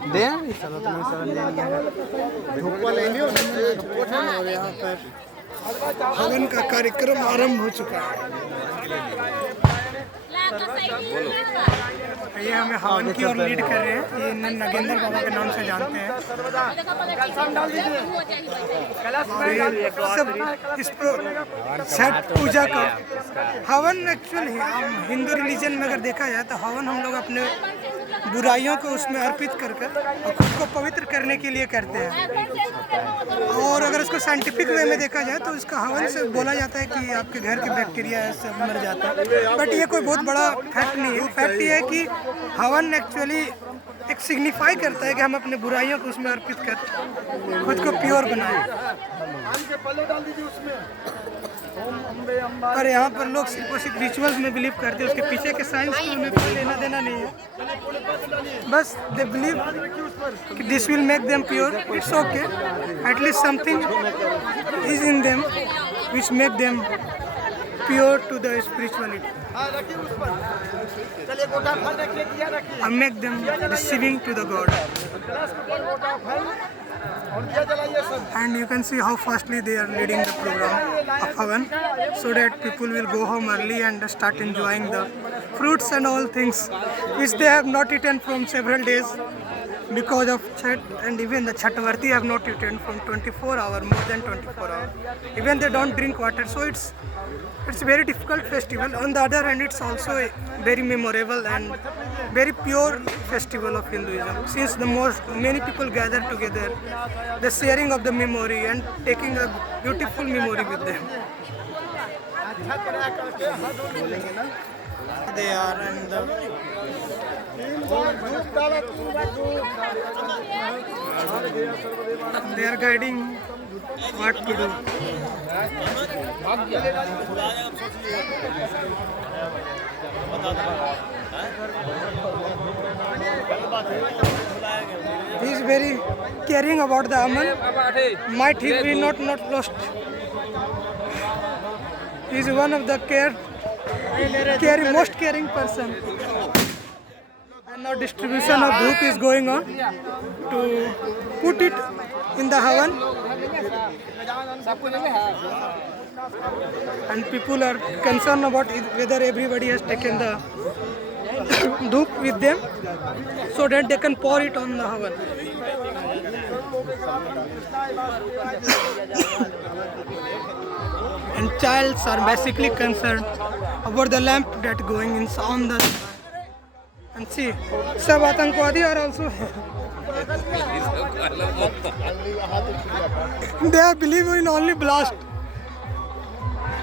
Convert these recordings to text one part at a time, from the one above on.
दे चलो तुम्हें शरण देंगे। यहाँ पर हवन का कार्यक्रम आरंभ हो चुका है। ये हमें हवन की ओर लीड कर रहे हैं। ये नगेंद्र बाबा के नाम से जानते हैं। सब इस छठ पूजा का हवन एक्चुअली हिंदू रिलीजन में अगर देखा जाए तो हवन हम लोग अपने बुराइयों को उसमें अर्पित कर और खुद को पवित्र करने के लिए करते हैं। और अगर इसको साइंटिफिक वे में देखा जाए तो इसका हवन से बोला जाता है कि आपके घर के बैक्टीरिया सब मर जाता है, बट ये कोई बहुत बड़ा फैक्ट नहीं है। फैक्ट ये है कि हवन एक्चुअली एक सिग्निफाई करता है कि हम अपने बुराइयों को उसमें अर्पित कर खुद को प्योर बनाएं। और यहाँ पर लोग सिर्फ और सिर्फ रिचुअल्स में बिलीव करते हैं, उसके पीछे के साइंस को उन्हें कोई लेना देना नहीं है। बस दे बिलीव कि this will make them pure. It's okay, at least something is in them which make them pure to the spirituality and make them receiving to the God. And you can see how fastly they are leading the program of Havan, so that people will go home early and start enjoying the fruits and all things which they have not eaten from several days because of Chhat. And even the Chhatvarti have not eaten from 24 hours, more than 24 hours. Even they don't drink water, so it's a very difficult festival. On the other hand, it's also a very memorable and very pure festival of Hinduism, since many people gather together, the sharing of the memory and taking a beautiful memory with them. They are and they are guiding what to do. He is very caring about the Aman. Might he be not lost? He is one of the most caring person. And now distribution of dhoop is going on to put it in the Havan. And people are concerned about whether everybody has taken the dhoop with them so that they can pour it on the Havan. And childs are basically concerned about the lamp that going in on the. And see, sab atankwadi are also here. They are believing in only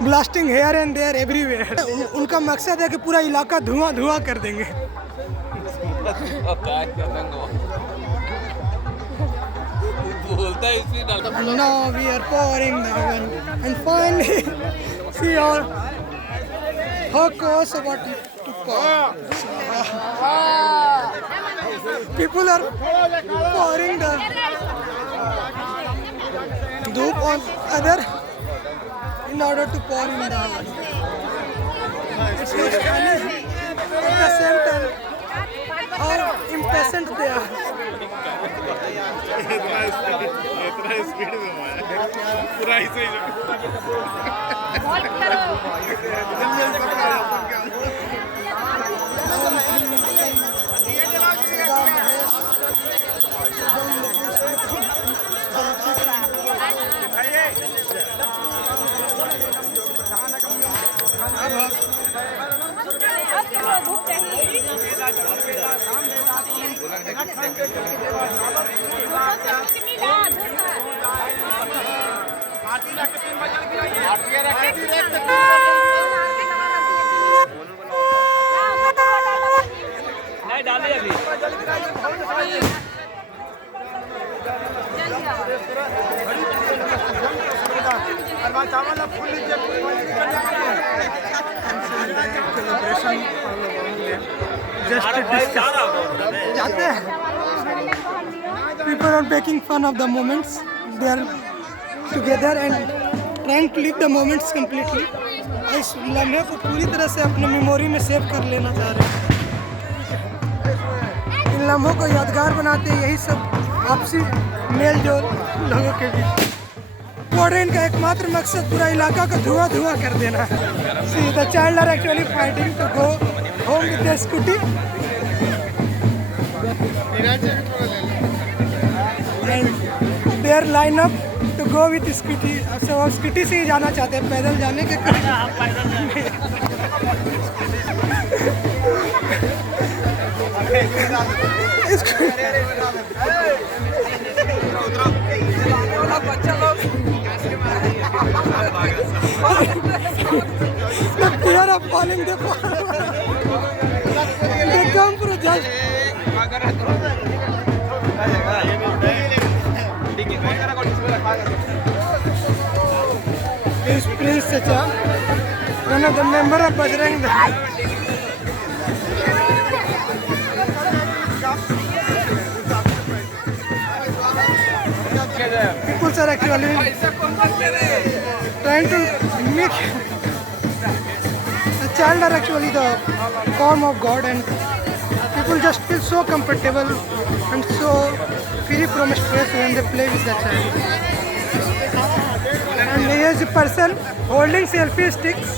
blasting here and there everywhere. उनका मकसद है कि पूरा इलाका धुआं कर देंगे. And now we are pouring the Havan, and finally see how close about it to pour. People are pouring the dhoop on other in order to pour in the Havan. It looks funny at the same time how impatient they are. इतना speed में हुआ है पूरा ऐसे ही नहीं डाले अभी जाते हैं. People are making fun of the moments. They are together and trying to live the moments completely. इस लम्हे को पूरी तरह से अपने मेमोरी में सेव कर लेना चाह रहे हैं. इन लम्हों को यादगार बनाते हैं यही सब आपसी मेल जोल लोगों के बीच। कोडेन का एकमात्र मकसद पूरा इलाका को धुआं धुआं कर देना है। See, the child are actually fighting to go home with their scooty. And their line up to go with scooty. So वो scooty से ही जाना चाहते हैं, पैदल जाने के The fear of falling, they come for just. This Prince Chacha, one of the member of Bajrang Dal. People are actually trying to make the child are actually the form of God, and people just feel so comfortable and so free from stress when they play with the child. And here is a person holding selfie sticks.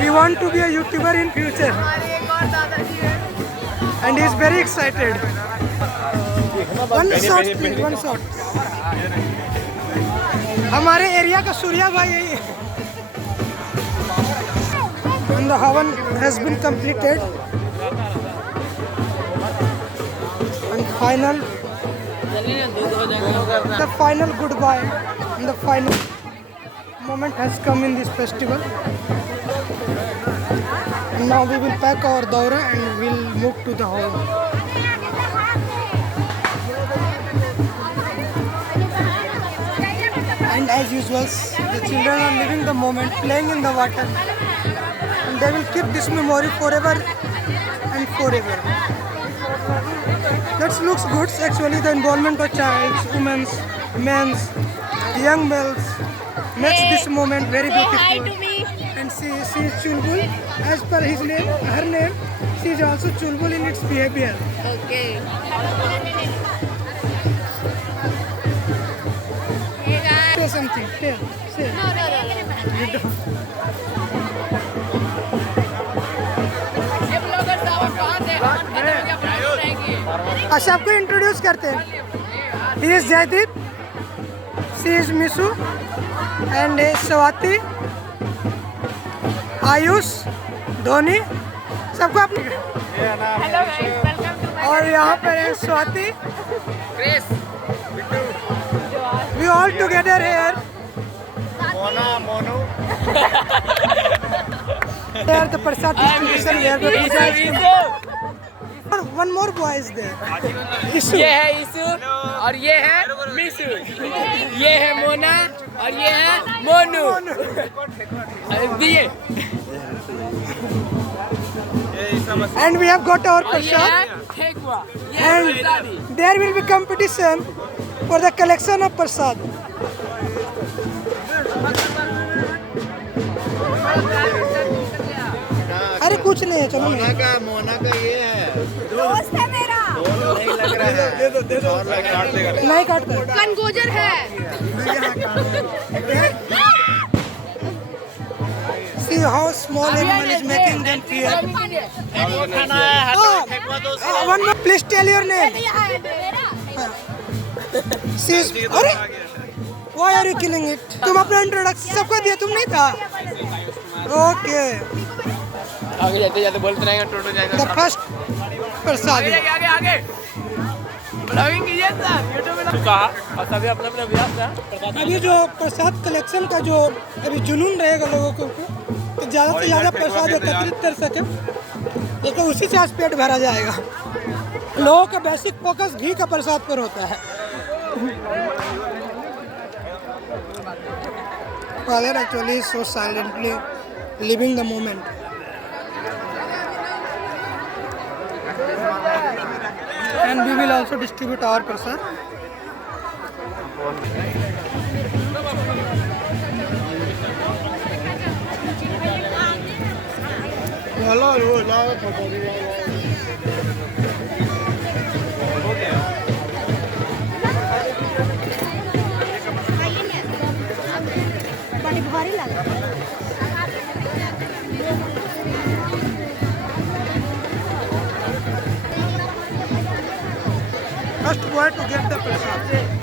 He wants to be a YouTuber in future, and he is very excited. One shot, please, one shot. हमारे area का सूर्या भाई यही है। And the Havan has been completed. And the final goodbye and the final moment has come in this festival. And now we will pack our daura and we'll move to the home. And as usual, the children are living the moment, playing in the water, and they will keep this memory forever and forever. That looks good. Actually, the involvement of child's, women's, men's, young males makes this moment very beautiful. Say hi to me. And she is Chulbul. As per his name, her name, she is also Chulbul in its behavior. Okay. Hey guys. Say something. Tell. Say. No. You don't. ये blogger साहब कहाँ थे? रहेंगे। अच्छा आपको introduce करते हैं। He is Jaideep, she is Misu, and Swati, Ayush, Dhoni, सबको आप Hello guys, welcome to my और यहाँ पर है Swati, we all together here. There the Prasad distribution where the puja is complete. One more boy is there. Isu. ये है ईसु और ये है मिसु, ये है मोना और ये है मोनू। दिए And we have got our और ये है Prasad. ठेकुआ, ये है प्रसादी। And there will be competition for the collection of Prasad. अरे कुछ नहीं है, चलो नहीं। मोना का ये है दोस्त है मेरा। नहीं लग रहा है दे दो नहीं काटता। कनगोजर है। See how small animal is making them fear. One more, please tell your name. She is. अरे, why are you killing it? तुम अपना इंट्रोडक्शन सबको दिया, तुम नहीं था? Okay. आगे जाते जाते बोलते रहेंगे टोटो जाएगा। The first प्रसाद। आगे ब्लॉगिंग कीजिए सर, यूट्यूब में कहा और सभी अपना अपना अभ्यास है। अभी जो प्रसाद कलेक्शन का जो अभी जुनून रहेगा लोगों को, तो ज़्यादा से ज़्यादा प्रसाद एकत्रित कर सके, तो उसी से आज पेट भरा जाएगा। लोगों का बेसिक फोकस घी का प्रसाद पर होता है। Father actually is so silently living the moment. And we will also distribute our prasad. first boy to get the prasad.